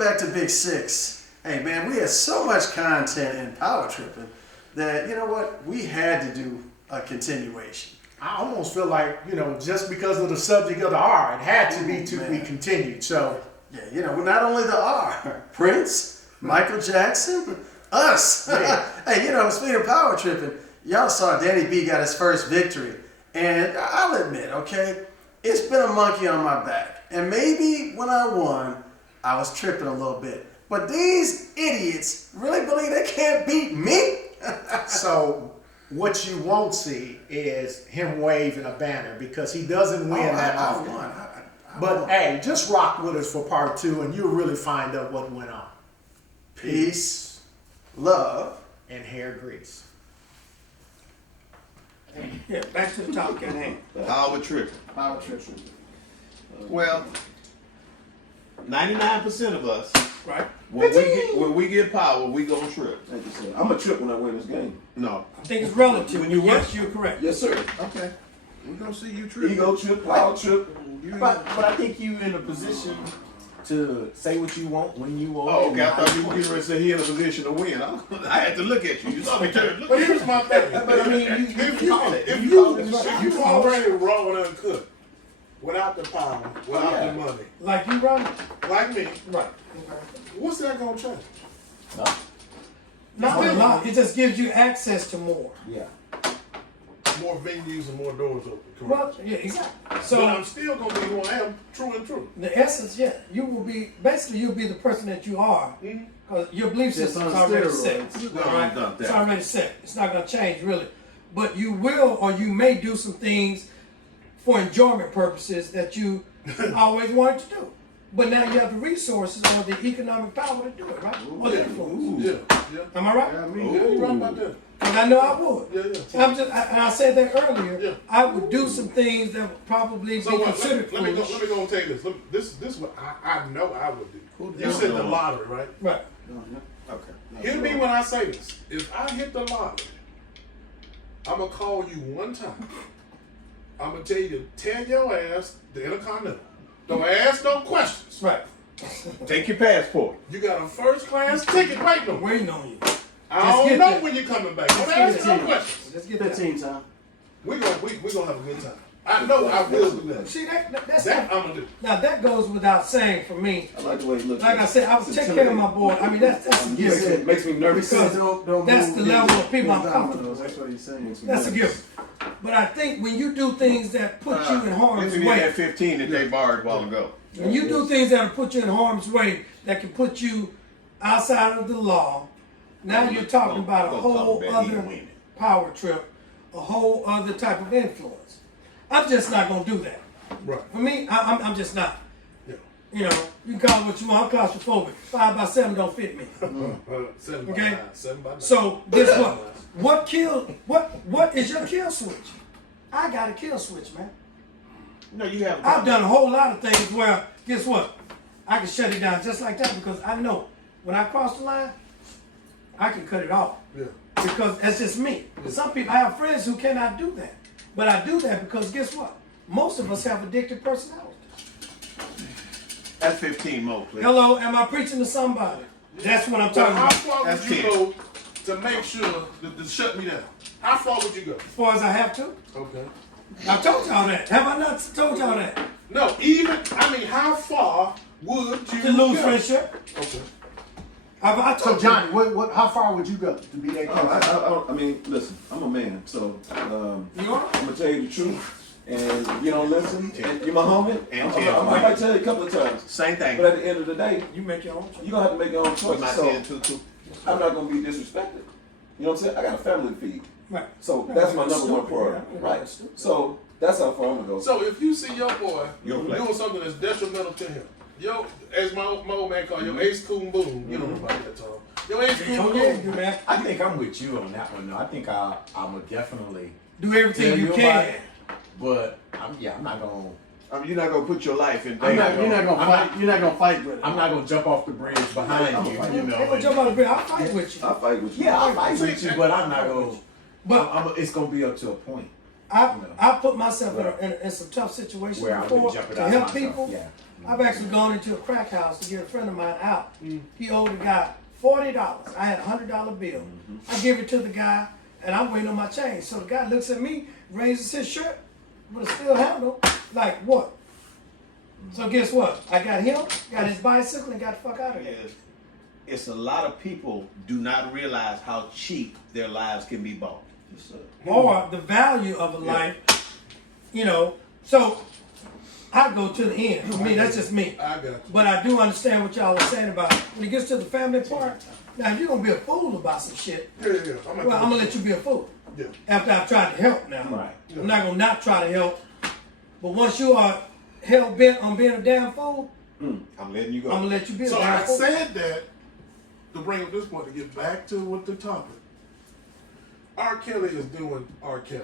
back to Big Six, hey man, we had so much content in Power Tripping that, you know what, we had to do a continuation. I almost feel like, just because of the subject of the R, it had to be continued. So, yeah, not only the R, Prince, Michael Jackson, us. Yeah. Hey, speaking of Power Tripping, y'all saw Danny B got his first victory. And I'll admit, okay, it's been a monkey on my back. And maybe when I won, I was tripping a little bit. But these idiots really believe they can't beat me? So what you won't see is him waving a banner because he doesn't win that often. But hey, just rock with us for part 2 and you'll really find out what went on. Peace, love, and hair grease. Yeah, back to the topic at hand. Power tripping. Power Tripping. Well, 99% of us, Right? when we get power, we gonna trip. Like you said, I'm a trip when I win this game. No. I think it's relative. When you Yes, you're correct. Yes, sir. Okay. We gonna see you trip. Ego trip, power trip. But I think you in a position to say what you want when you want. Oh, okay. I thought you were getting ready to say he in a position to win. I had to look at you. You saw me turn. Look But at here's you. my thing. But I mean, If you you already raw and uncut, without the power, without the money, Like you, Ron? like me, Right. what's that gonna change? Not a lot. It just gives you access to more. Yeah. More venues and more doors open. Correct. Well, yeah, exactly. But So I'm still gonna be who I am, true and true. the essence, you will be you'll be the person that you are because your belief Just system is on already steroids. set. No, Right? not that. It's already set. It's not going to change really, but you will or you may do some things for enjoyment purposes that you always wanted to do. But now you have the resources or the economic power to do it, right? Or the influence. Yeah. Am I right? Yeah, you're right about that. Because I know I would. Yeah. And I said that earlier. Yeah. I would do some things that would probably So be what, considered let me foolish. go and tell you this. This is what I know I would do. You does said know? the lottery, right? Right. Okay. Hear me when I say this. If I hit the lottery, I'm gonna call you one time. I'm gonna tell you to tell your ass the Intercontinental. Don't ask no questions. Right. Take your passport. You got a first class ticket waiting on you. Waiting on you. I Just don't get know that. when you're coming back. Don't Just ask get no that. questions. Let's get that. 15 time. We're gonna have a good time. I know I will do that. See that's That not, I'm gonna do. now that goes without saying for me. I like the way it looks. Like I said, I would take care of my boy. I mean that's a Yes, gift. it makes me nervous. Because Don't that's move the his- level of people I'm his comfortable dominoes. with. That's what he's saying. That's a gift. But I think when you do things that put you in harm's Let me get that way, 15 that they borrowed a while ago. when you do things that will put you in harm's way, that can put you outside of the law, now you're talking about a Don't whole talk about other him winning. power trip, a whole other type of influence. I'm just not gonna do that. Right. For me, I'm just not. Yeah. You know, you can call it what you want. I'm claustrophobic. 5x7 don't fit me. 7 by Okay. 9. 7 by 9. So guess what? What is your kill switch? I got a kill switch, man. No, you have. I've done a whole lot of things where, guess what? I can shut it down just like that because I know when I cross the line, I can cut it off. Yeah. Because that's just me. Some people, I have friends who cannot do that. But I do that because guess what? Most of us have addictive personalities. That's 15 more, please. Hello, am I preaching to somebody? That's what I'm So talking how about. far would That's you 10. go to make sure to shut me down? How far would you go? As far as I have to. Okay. I told y'all that. Have I not told y'all that? No, how far would you To lose go? friendship. Okay. I So told you. Johnny, how far would you go to be that close? I mean, listen, I'm a man, so You are? I'm gonna tell you the truth. And if you don't listen, and you're my homie, And I might tell you a couple of times. Same thing. But at the end of the day, You make your own choice. you're gonna have to make your own With choice. my So 10 too. I'm not gonna be disrespected. You know what I'm saying? I got a family to feed. Right. So that's my number one Stupid, priority. yeah. Right. So that's how far I'm gonna go. So if you see your boy Your play. doing something that's detrimental to him, as my old man called your ace coon boom, you don't know about that, Tom. Your ace coon Oh, yeah, boom. you man. I think I'm with you on that one. though. I think I'm gonna definitely Do everything tell you you can. about it. But I'm not gonna. I mean, you're not gonna put your life in You're danger. not gonna I'm fight. You're not gonna fight with it. I'm not gonna jump off the bridge behind I'm you. gonna You Ain't know. gonna jump out of bed. I'll fight with you. I'll fight with you. Yeah, I'll fight with you, but I'm not gonna. But It's gonna be up to a point. I put myself in some tough situations Where I've been before to jeopardizing help myself. people. Yeah. I've actually gone into a crack house to get a friend of mine out. He owed the guy $40. I had a $100 bill. I give it to the guy, and I'm waiting on my change. So the guy looks at me, raises his shirt with a steel handle, like what? So guess what? I got him, got his bicycle, and got the fuck out of there. It's a lot of people do not realize how cheap their lives can be bought. Or the value of a life, you know. So I go to the end. For me, that's just me. I got you. But I do understand what y'all are saying about when it gets to the family part. Now, if you're gonna be a fool about some shit, Yeah. well, I'm gonna let you be a fool. Yeah. After I've tried to help now. Right. I'm not gonna not try to help. But once you are hell bent on being a damn fool, I'm letting you go. I'm gonna let you be a So damn I fool. said that to bring up this point to get back to what the topic. R. Kelly is doing R. Kelly,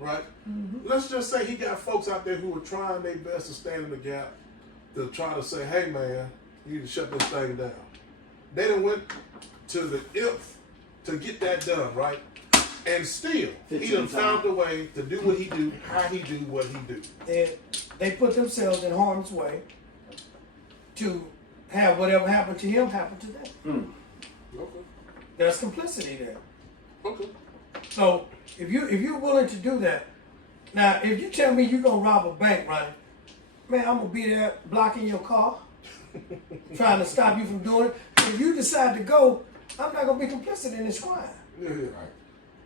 right? Let's just say he got folks out there who are trying their best to stand in the gap to try to say, "Hey, man, you need to shut this thing down." They done went to the nth to get that done, right? And still, he done found a way to do what he do, how he do what he do. They put themselves in harm's way to have whatever happened to him happen to them. Okay. There's complicity there. Okay. So if you're willing to do that, now if you tell me you're gonna rob a bank, right, man, I'm gonna be there blocking your car, trying to stop you from doing it. If you decide to go, I'm not gonna be complicit in this crime. Yeah.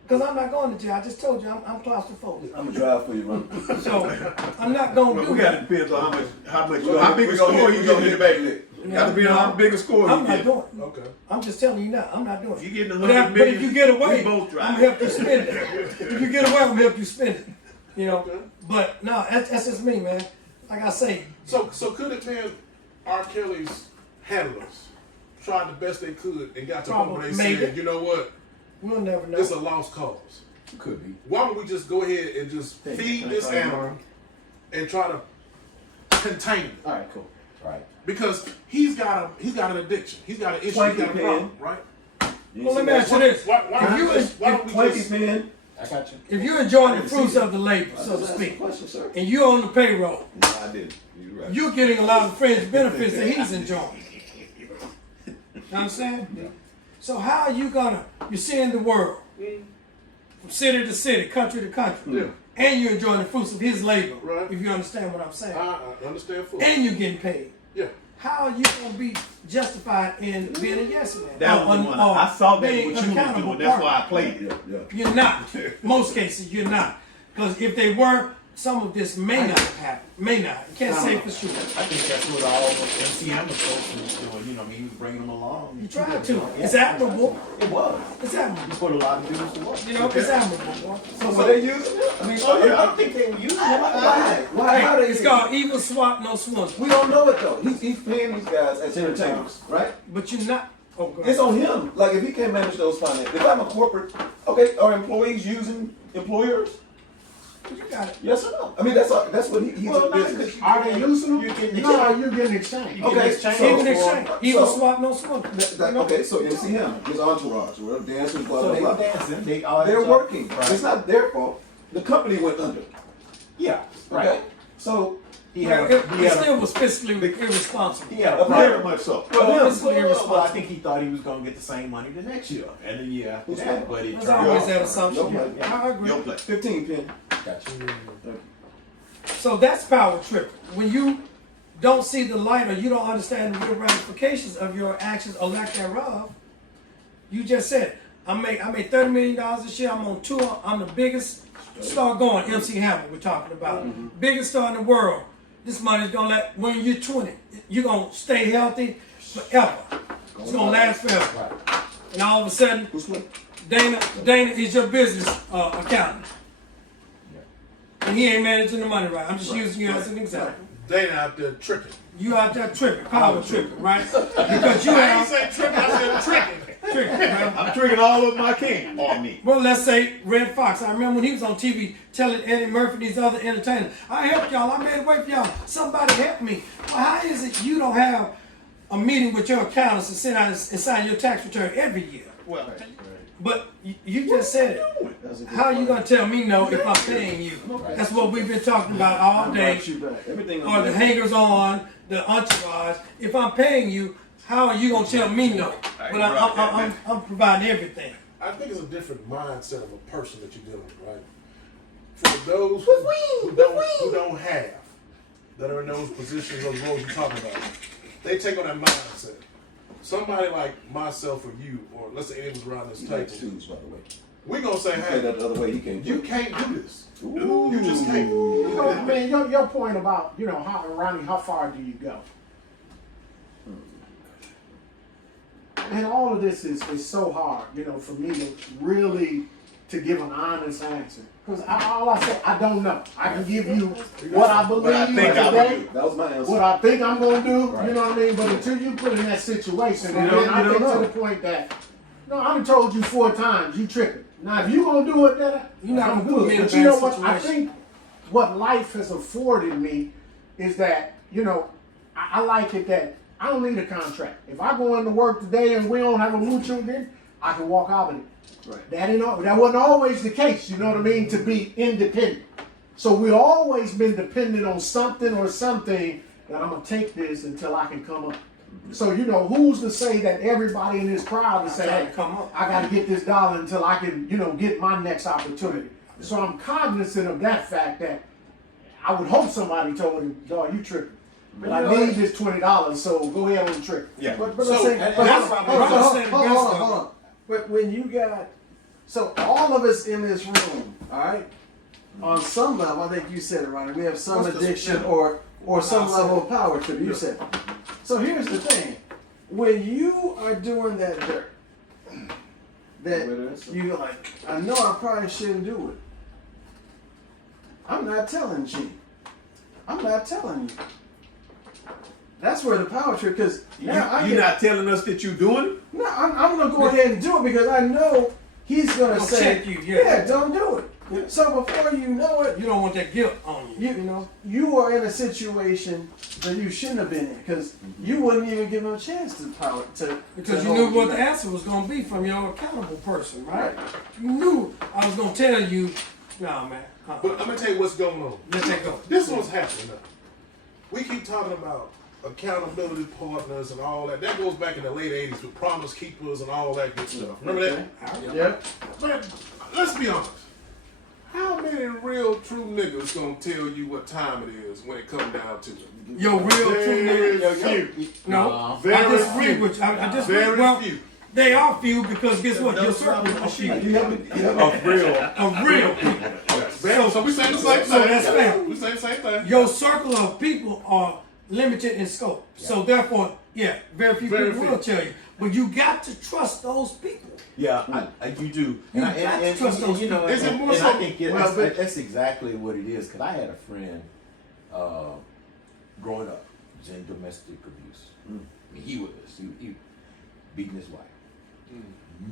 Because I'm not going to jail. I just told you I'm claustrophobic. I'm gonna drive for you, man. So I'm not gonna do We got to that. depend on how big a We score gonna you hit get. the back leg. Got to be on how big a score I'm you not get. doing it. Okay. I'm just telling you now, I'm not doing it. If you getting But 100 but if you get away, we both I'm drive. gonna help you spend it. If you get away, I'm gonna help you spend it. You know. Okay. But no, that's just me, man. Like I say, So could it been R. Kelly's handlers tried the best they could and got to the point where they Maybe. said, you know what, we'll never know. it's a lost cause. Could be. Why don't we just go ahead and just feed this animal and try to contain it? All right, cool. Right. Because he's got an addiction. He's got an issue. He's got a problem, right? Well, let me ask you this: Why don't we Twenty just pen. I got you. if you're enjoying the fruits of the labor, so to speak, Question, sir. and you're on the payroll, No, I didn't. You're right. you're getting a lot of fringe benefits that he's enjoying. You know what I'm saying? Yeah. So how are you gonna? You're seeing the world from city to city, country to country, Yeah. and you're enjoying the fruits of his labor. Right. If you understand what I'm saying, I understand fully. and you're getting paid. Yeah. How are you gonna be justified in being a yes man? That was the one. Or I saw that being what you were accountable doing. That's partner? why I played it. Yeah. You're not. Most cases, you're not. Because if they were, some of this may not have happened. May not. You can't say for sure. I think that's what all MCM folks was doing. You know, he was bringing them along. You tried to. It's admirable. It was. It's He admirable. put a lot of dudes to work. You know, it's admirable, boy. So were they using it? I mean, I don't think they were using him. why? How Hey, they? it's called evil swap, no swim. We don't know it though. He's paying these guys as entertainers, right? But you're not. Oh, God. It's on him. Like if he can't manage those finances. If I'm a corporate, okay, are employees using employers? You got it. Yes or no? I mean that's what he's Well, a no, business. Are they using You them? getting No, exchange. you're getting exchange. Okay, exchange. so- Even exchange. Evil so- swap, no swim. Okay, so MCM, his entourage, well, dancers, blah So blah they were blah. dancing. They all They're working. Right. It's not their fault. The company went under. Yeah. Okay, Right. so He Well, had. it He had. still was fiscally irresponsible. He had a Very much so. Well, fiscally well, I irresponsible. think he thought he was going to get the same money the next year and the year after Who's that, that? but it There's turned always out. that assumption. No, I agree. Your play. 15 pen. Gotcha. So that's power tripping. When you don't see the light or you don't understand the real ramifications of your actions or lack thereof, you just said, I made $30 million this year. I'm on tour. I'm the biggest star going. MC Hammer, we're talking about. Biggest star in the world. This money's gonna when you're 20, you're gonna stay healthy forever. It's gonna last forever. And all of a sudden, Who's what? Dana is your business accountant. And he ain't managing the money right. I'm just using you as an example. They out there tricking. You out there tripping, power tripping, right? Because you I have ain't say tricking, I said tricking. tricking, right? I'm tricking all of my king on me. Well, let's say Red Fox. I remember when he was on TV telling Eddie Murphy and these other entertainers, I helped y'all, I made a way for y'all. Somebody help me. Well, how is it you don't have a meeting with your accountants and sit down and sign your tax return every year? Well, But you just said it. How are you gonna tell me no if I'm paying you? That's what we've been talking about all day. Everything Or the hangers on, the entourage. If I'm paying you, how are you gonna tell me no? But I'm providing everything. I think it's a different mindset of a person that you're dealing with, right? For those who don't have, that are in those positions, those roles you're talking about, they take on that mindset. Somebody like myself or you, or let's say anyone's around this table, choose, by the way. we're gonna say, hey, that the other way, you can't do this. You just can't. You know, man, your point about, you know, Ronnie, how far do you go? And all of this is so hard, you know, for me to really to give an honest answer. Because all I say, I don't know. I can give you what I believe today, That was my answer. what I think I'm going to do, Right. you know what I mean? But until you put in that situation, and then I get to the point that, no, I done told you 4 times, you tripping. Now, if you going to do it, then You're not I'm gonna put good. me in a But you bad know what? I situation. think what life has afforded me is that, you know, I like it that I don't need a contract. If I go into work today and we don't have a mutual agreement, I can walk out of it. Right. That wasn't always the case, you know what I mean, to be independent. So we've always been dependent on something or something that I'm going to take this until I can come up. So, you know, who's to say that everybody in this crowd is saying, I got to get this dollar until I can, you know, get my next opportunity. So I'm cognizant of that fact that I would hope somebody told him, dog, you tripping. But I need this $20, so go ahead on the trip. Yeah. But So, I'm saying, that's hold on. But when you got, so all of us in this room, all right, on some level, I think you said it right. We have some addiction or some level of power trip. You said. So here's the thing: when you are doing that dirt, that you're like, I know I probably shouldn't do it. I'm not telling you. I'm not telling you. That's where the power trip, because now You're not telling us that you're doing it? No, I'm going to go ahead and do it because I know he's going to say, check you, yeah. don't do it. Yeah. So before you know it, You don't want that guilt on you. you know, you are in a situation that you shouldn't have been in because you wouldn't even give him a chance to power to Because to you knew hold what the back. answer was going to be from your accountable person, right? Right. You knew I was going to tell you, nah, man. But I'm gonna tell you what's going on. Let that go. This is what's happening now. We keep talking about accountability partners and all that. That goes back in the late 80s with promise keepers and all that good stuff. Remember that? Yep. Man, let's be honest. How many real true niggas gonna tell you what time it is when it comes down to it? Your real true Very nigga. few. No, Very I disagree few. with you. I disagree. Very Well, few. they are few because guess what? Your circle is few. Of real. Of real people. So we say the same thing. So that's fair. We say the same thing. Your circle of people are limited in scope. So therefore, yeah, very few Very people few. will tell you. But you got to trust those people. Yeah, you do. You got to trust those you know, Is it more and so- I think That's exactly what it is. Because I had a friend growing up was in domestic abuse. I mean, he was beating his wife.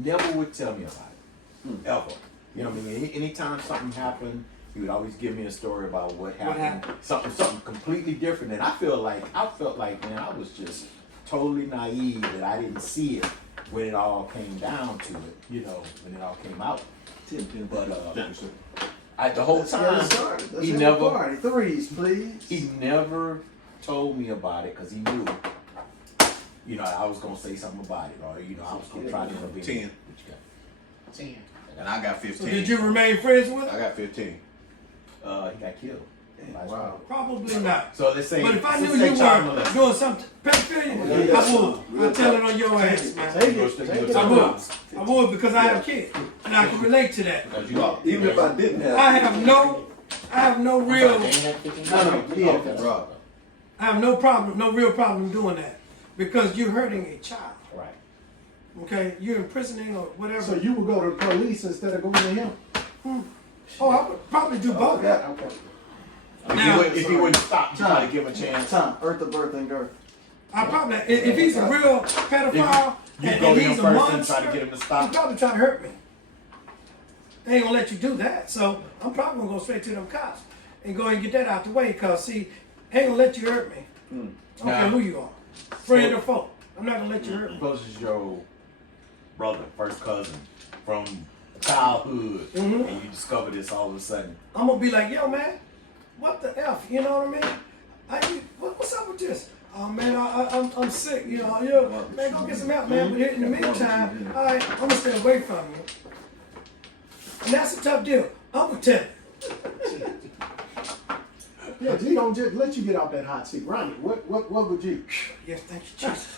Never would tell me about it, ever. You know what I mean? Anytime something happened, he would always give me a story about what happened. Something completely different. And I felt like, man, I was just totally naive that I didn't see it when it all came down to it. You know, when it all came out. But the whole Let's get time, it started. Let's he hit never, the party. Threes, please. he never told me about it because he knew, you know, I was gonna say something about it, or you know, I was gonna try to intervene. 10. What you got? 10. And I got 15. So did you remain friends with I him? got 15. He got killed. Wow. Probably not. So let's say. But if I let's knew say you child were molestation. doing something pedophilia, I would. I'd tell it on your ass, man. Take it. Take it. I would because I have kids and I can relate to that. Because you are. Even if I didn't have I have no real, No, yeah. Rob. I have no real problem doing that because you're hurting a child. Right. Okay, you're imprisoning or whatever. So you would go to the police instead of going to him? Oh, I would probably do both. Okay. Now, If he wouldn't stop to try to give him a chance. Time. Earth to birth and girth. I probably if he's a real pedophile You and, go to him he's a first and monster, try to get him to he stop. probably try to hurt me. They ain't gonna let you do that, so I'm probably gonna go straight to them cops and go ahead and get that out the way. Cause see, they ain't gonna let you hurt me. I don't care Now- who you are, friend or foe. I'm not gonna let you hurt me. Suppose it's your brother, first cousin, from childhood, and you discover this all of a sudden. I'm gonna be like, yo, man, what the F? You know what I mean? What's up with this? Oh man, I'm sick. You know, man, go get some help, man. But in the meantime, all right, I'm gonna stay away from you. And that's a tough deal. I'm gonna tell you. Yeah, G don't just let you get off that hot seat. Ronnie, what would you? Yes, thank you, Jesus.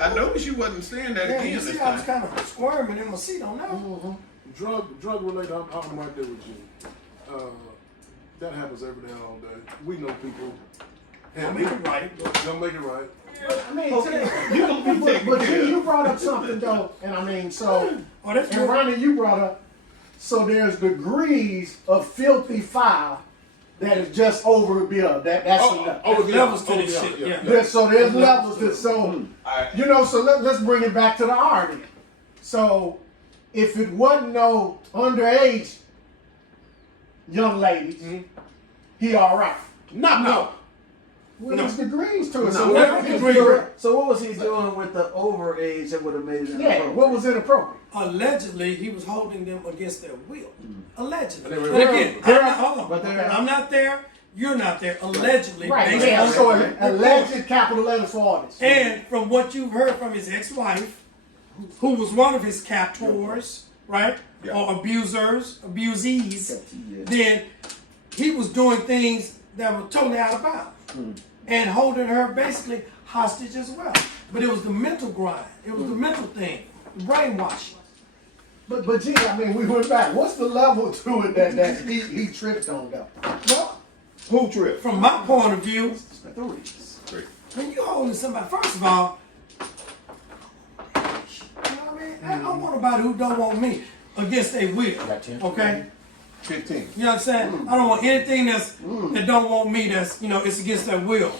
I noticed you wasn't saying that Yeah, again you this see, I was time. kind of squirming in my seat on that. Drug related, I'm right there with you. That happens every day, all day. We know people. I'll make it right. They'll make it right. I mean, but G, you brought up something though, and I mean, so, Oh, that's and good. Ronnie, you brought up, so there's degrees of filthy foul that is just over the bill. That's enough. There's levels to this shit, yeah. So there's levels to so you know. So let's bring it back to the art. Then. So if it wasn't no underage young ladies, he all right. No. Well, there's degrees to it. So what was he doing with the overage that would have made it inappropriate? Yeah, what was inappropriate? Allegedly, he was holding them against their will. Allegedly. And they were- But again, hold on. But they're- I'm not there. You're not there. Allegedly, Right. based Yeah. on So reports. alleged capital letters for artists. And from what you've heard from his ex-wife, who was one of his captors, right, or abusees, then he was doing things that were totally out of bounds and holding her basically hostage as well. But it was the mental grind. It was the mental thing, the brainwashing. But gee, I mean, we went back. What's the level to it that he tripped on though? Well, Who trip? from my point of view, when you holding somebody, first of all, you know what I mean? I don't want nobody who don't want me against their will. Okay? 15. You know what I'm saying? I don't want anything that don't want me that's, it's against their will.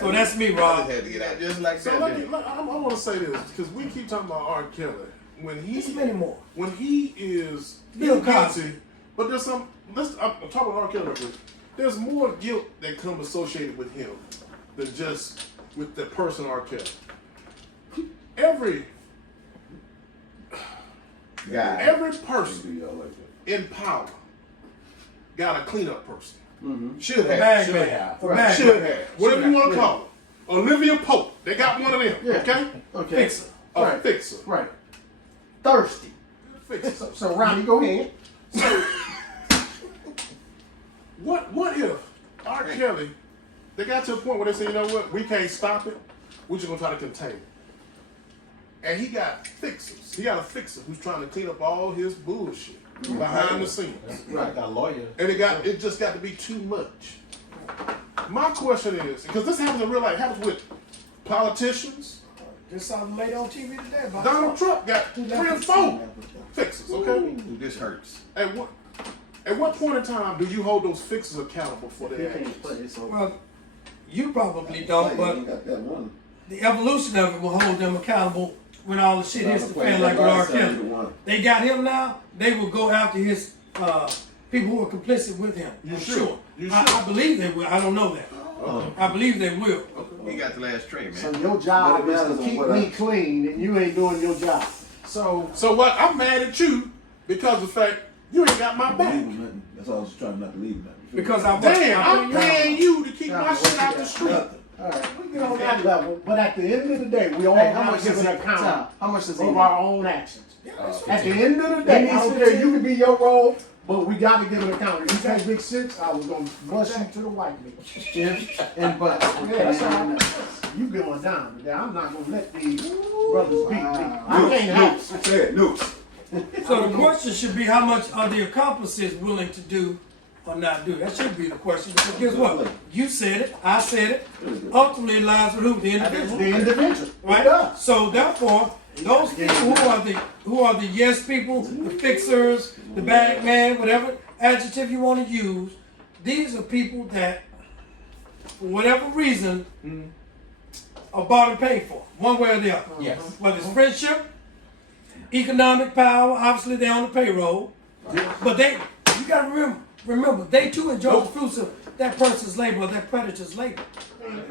So that's me, I Rob. just had to get out just like So that. I want to say this because we keep talking about R. Kelly. There's many more. When he is Bill guilty, Cosby. but there's some. I'm talking about R. Kelly. Real quick. There's more guilt that comes associated with him than just with the person R. Kelly. Every person in power got a cleanup person. Should have. Bag man. Right. Should have. Whatever you want to call it. Olivia Pope. They got one of them. Yeah. Okay. Okay. Fixer. A Right. fixer. Right. Thirsty. Fixer. So Ronnie, go ahead. So, what if R. Kelly, they got to a point where they say, you know what, we can't stop it, we're just gonna try to contain it. And he got fixers. He got a fixer who's trying to clean up all his bullshit behind the scenes. Right, got a lawyer. And it just got to be too much. My question is, because this happens in real life, it happens with politicians. Just saw the lady on TV today about Donald Trump got 3 or 4 fixers, okay? Ooh, this hurts. At what point in time do you hold those fixers accountable for their actions? Well, you probably don't, but the evolution of it will hold them accountable when all the shit hits the fan like with R. Kelly. They got him now, they will go after his people who are complicit with him. You I'm should. sure. You I should. believe they will. I don't know that. I believe they will. He got the last tray, So man. your job But it is matters to on keep what me clean, and you ain't doing your job. So what? I'm mad at you because of the fact you ain't got my back. That's all I was trying not to leave nothing. Because I Damn, I'm paying you to keep my shit out the street. All right, we get on that level, but at the end of the day, we all Hey, how have much to give is an it? account Tom, how much does he of need? our own actions. that's At the end of the day, I don't care, you can be your role, but we got to give an account. If you take big 6, I was going to bust you to the white meat. If and but. Yeah, that's all right. You going down today. I'm not going to let these brothers beat me. I can't help it. Say it, Nukes. So the question should be, how much are the accomplices willing to do or not do? That should be the question. Because guess what? You said it, I said it. Ultimately, it lies with who? The individual. The individual. It Right? does. So therefore, those people who are the yes people, the fixers, the bag man, whatever adjective you want to use, these are people that, for whatever reason, are bought and paid for, one way or the other. Yes. Whether it's friendship, economic power, obviously they're on the payroll. But you gotta remember, they too enjoy the fruits of that person's label or that predator's label.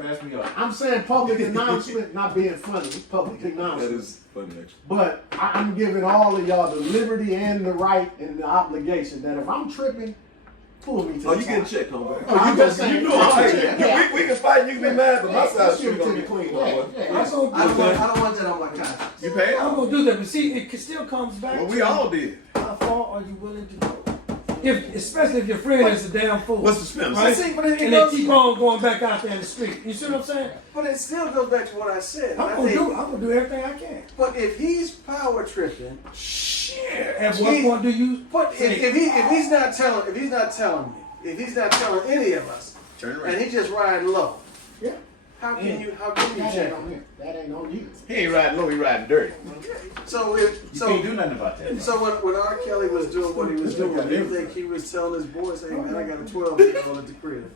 Pass me up. I'm saying public announcement, not being funny, public That announcement. is funny, actually. But I'm giving all of y'all the liberty and the right and the obligation that if I'm tripping, pull me to Oh, the you getting side. checked, homeboy. I'm just saying, You know I'm yeah, saying. We can fight, you can be mad, but my side of the Let's street give it gonna to be the clean, yeah, homeboy. yeah. I'm gonna I do don't that. want that on my conscience. You paid? I'm gonna do that, but see, it still comes back. Well, we to all did. how far are you willing to go? If, especially if your friend is a damn fool. What's the spin? Right? See, but it And goes- they keep on going back out there in the street. You see what I'm saying? But it still goes back to what I said. I'm gonna do everything I can. But if he's power tripping, At what point do you? but if he's not telling me, if he's not telling any of us, Turn and around. he just riding low, Yeah. how can you That check ain't him? on him. That ain't on you. He ain't riding low, he riding dirty. So You can't do nothing about that. So when R. Kelly was doing what he was doing, you think he was telling his boys, "Hey man, I got a 12-year-old at the crib."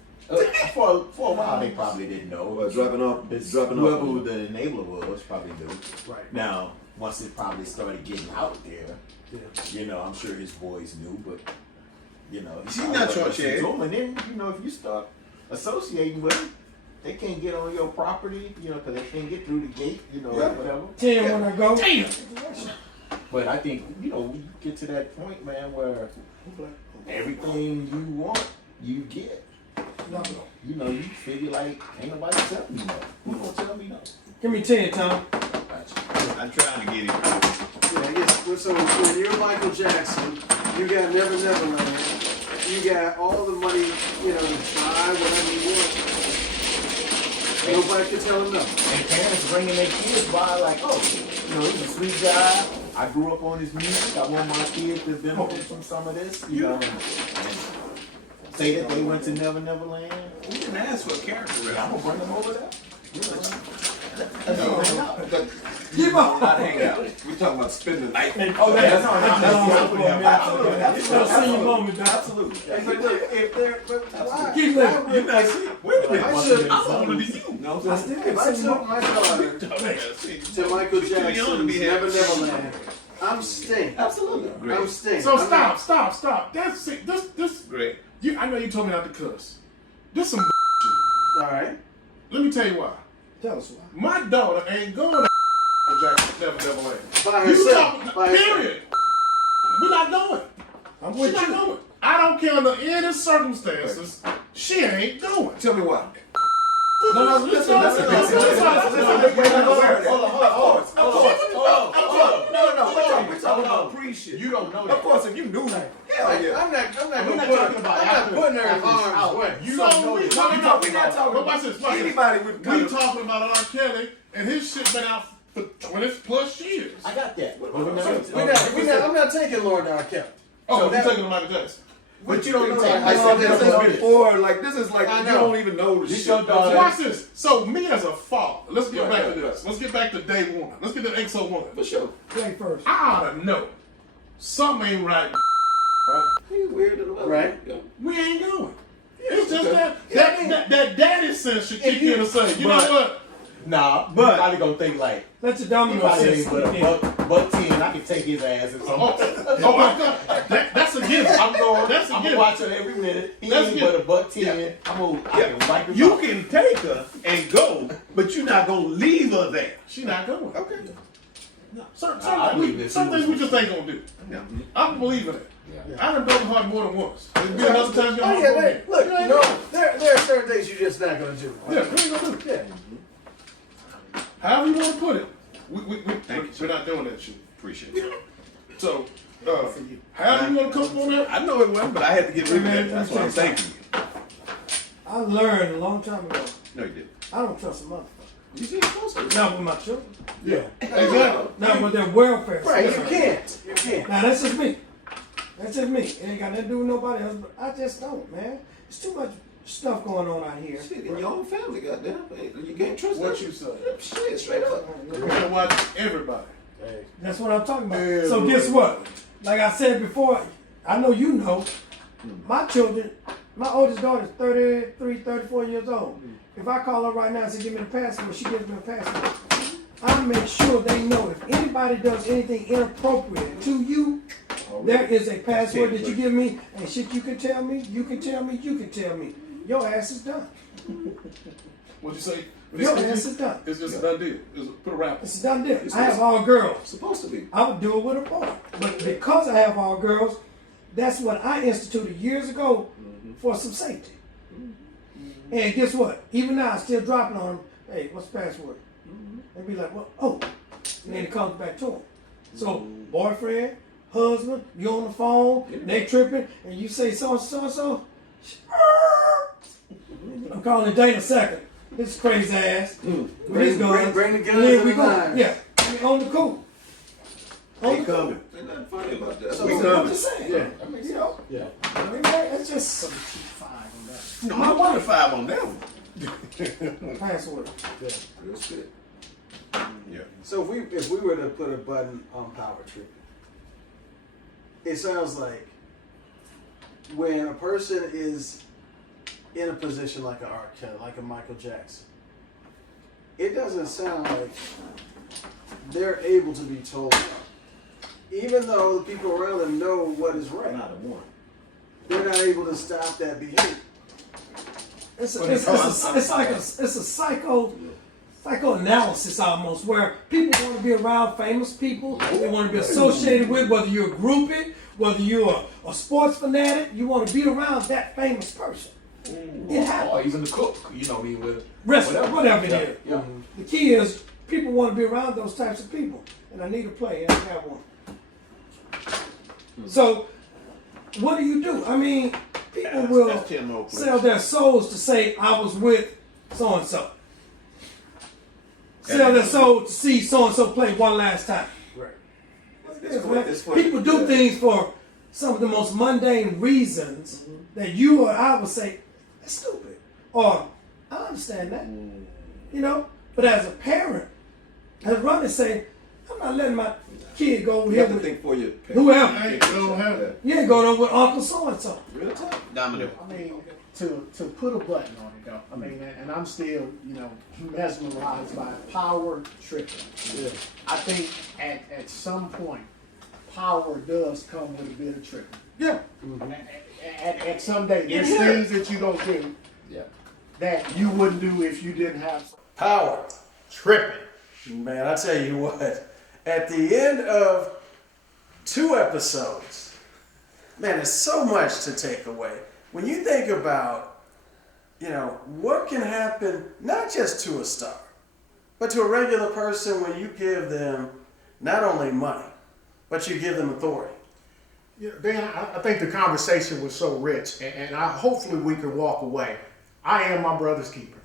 For a while, they probably didn't know. Well, dropping off. Whoever the enabler was probably knew. Right. Now, once it probably started getting out there, Yeah. you know, I'm sure his boys knew, but you know, he He's probably not wasn't short listening to 'em. And then, you know, if you start associating with them, they can't get on your property, you know, because they can't get through the gate, you know, or whatever. 10 when I go. But I think, you know, we get to that point, man, where everything you want, you get. No. You know, you figure like, ain't nobody telling you no. Who gonna tell me no? Give me 10, Tom. I'm trying to get him. Yeah, yes. So when you're Michael Jackson, you got Never Neverland, you got all the money, you know, to buy whatever you want. Nobody can tell him no. And parents bringing their kids by like, oh, you know, he's a sweet guy. I grew up on his music. I want my kids to benefit from some of this, you know. And say that they went to Never Neverland. We didn't ask for a character I'm reference. gonna bring them over there. Keep on. Not hang out. We talking about spending the night. Oh, that's I'll see you moment, Doc. Absolutely. But look, if they're, but why? Keep why living. would- You not see? Wait a minute. I should- I'm older than you. No, If I took my daughter to Michael Jackson's Never Neverland, I'm stink. Absolutely. I'm stink. So I'm stop. That's it. This. great. I know you told me not to cuss. This some. All right. Let me tell you why. Tell us why. My daughter ain't going to Jackson Neverland. By You herself. talking? By herself. Period. We're not going. I'm She's with not you. going. I don't care under any circumstances. She ain't going. Tell me why. No, listen. Hold on. We're talking about pre-shit. You don't know Of that. course, if you knew, hell yeah. I'm not We're gonna not put talking her, about I'm not after- putting her in after it's harm's out. way. You don't know that. No, We're not talking But watch this. anybody with We kind of. talking about R. Kelly, and his shit been out for 20 plus years. I got that. I'm not taking Lord R. Kelly. Oh, So you that- taking the Michael Jackson? But you don't know I that. said This that is before, like, this is like, I you know. don't even know the This shit. your daughter. Watch this. So me as a father, let's get back to Right. this. Let's get back to day one. Let's get to episode one. For sure. Play first. I ought to know something ain't right. He's weird in the way. Right. Yeah. We ain't going. It's just okay. that daddy sense should kick in and say, you know what? Nah, but probably gonna think like, Let your he domino probably set ain't but sleep in. a buck 10. I can take his ass and Oh my God. That's a gift. I'm going. That's a I'm gift. gonna watch her every minute. He That's ain't good. but a buck 10. I can wipe his You mouth. can take her and go, but you're not gonna leave her there. She not going. Okay. I believe this. Some things we just ain't gonna do. I'm believing it. I done broken heart more than once. There's been another time your Oh heart yeah, broken. look, you know, there are certain things you're just not gonna do. Yeah, we ain't gonna do it. Yeah. However you want to put it, we're not doing that shit. Appreciate it. So, however you want to come on that, I know it wasn't, but I had to get rid of that. That's why I'm thanking you. I learned a long time ago. No, you didn't. I don't trust a motherfucker. You see, supposed to. Not with my children. yeah, exactly. Not with their welfare. Right, you system. can't. You can't. Now that's just me. That's just me. It ain't got nothing to do with nobody else, but I just don't, man. There's too much stuff going on out here. Shit, in your own family, goddamn. You can't trust What that. you say? Shit, straight up. You gotta watch everybody. That's what I'm talking about. So guess what? Like I said before, I know you know, my children, my oldest daughter is 33, 34 years old. If I call her right now and say, give me the password, she gives me the password. I make sure they know if anybody does anything inappropriate to you, there is a password that you give me, and shit you can tell me, you can tell me, you can tell me. your ass is done. What'd you say? Your ass is done. It's just a done deal. Put a wrap. It's a done deal. I have all girls. Supposed to be. I would do it with a boy. But because I have all girls, that's what I instituted years ago for some safety. And guess what? Even now, I'm still dropping on them. Hey, what's the password? They be like, well, oh. And then it comes back to them. So, boyfriend, husband, you on the phone, they tripping, and you say so-and-so. I'm calling Dana second. This crazy ass. Bring the guns And then and we the go. knives. Yeah, I mean, on the cool. On the cool. Ain't nothing funny about that. So, I'm just saying. Yeah. I mean, you know. Yeah. I mean, man, it's just No, I wanted 5 on that one. password. Real shit. Yeah. So if we were to put a button on power tripping, it sounds like when a person is in a position like an R. Kelly, like a Michael Jackson, it doesn't sound like they're able to be told no. Even though the people around them know what is right, Not a one. they're not able to stop that behavior. It's like a psychoanalysis almost, where people want to be around famous people. They want to be associated with, whether you're a groupie, whether you're a sports fanatic, you want to be around that famous person. It happens. Or even the cook, you know, with Wrestling, whatever it is. Yeah. The key is people want to be around those types of people. And I need a play, and I have one. So, what do you do? I mean, people will That's 10 more plays. sell their souls to say, I was with so-and-so. Sell their soul to see so-and-so play one last time. Right. It's funny. People do things for some of the most mundane reasons that you or I would say, that's stupid. Or, I understand that. You know? But as a parent, as Ronnie say, I'm not letting my kid go over You here have to with think for your whoever. Ain't gonna happen. You ain't going over with Uncle so-and-so. Real tough. Domino. I mean, to put a button on it though. I mean, and I'm still, mesmerized by power tripping. Yeah. I think at some point, power does come with a bit of tripping. Yeah. At some day, there's things that you don't do that you wouldn't do if you didn't have Power. tripping. Man, I tell you what, at the end of 2 episodes, man, there's so much to take away. When you think about, what can happen not just to a star, but to a regular person when you give them not only money, but you give them authority. Yeah, Dan, I think the conversation was so rich, and hopefully we can walk away. I am my brother's keeper.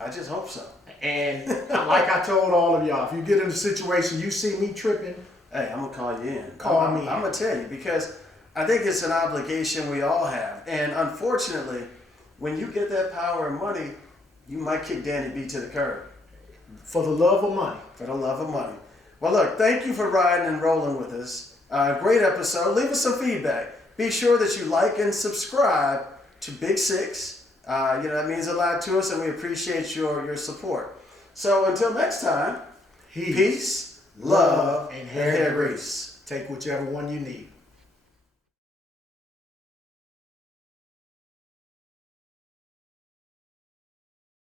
I just hope so. And like I told all of y'all, if you get in a situation, you see me tripping, Hey, I'm going to call you in. Call me in. I'm going to tell you because I think it's an obligation we all have. And unfortunately, when you get that power and money, you might kick Danny B to the curb. for the love of money. For the love of money. Well, look, thank you for riding and rolling with us. Great episode. Leave us some feedback. Be sure that you like and subscribe to Big Six. That means a lot to us, and we appreciate your support. So until next time, peace, love, and hair grease. Take whichever one you need.